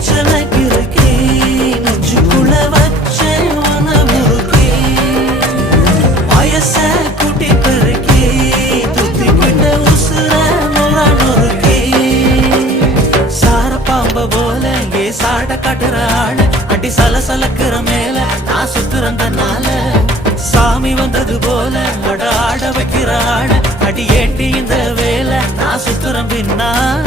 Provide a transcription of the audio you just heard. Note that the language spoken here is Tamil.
சலக்கிருக்கே நெஞ்சுக்குள்ள வச்ச உனவுருக்கே வயச கூட்டி பெருக்கே துத்திக்கிட்ட உசுர நொறுக்கே சார பாம்ப போல ஏ சாட காட்டுற ஆள அடி சலசலக்கிற மேல நான் சுத்துறந்தனால சாமி வந்தது போல அட ஆட வைக்கிற ஆட அடி ஏட்டி இந்த வேலை நான் சுத்துறேன் பின்னால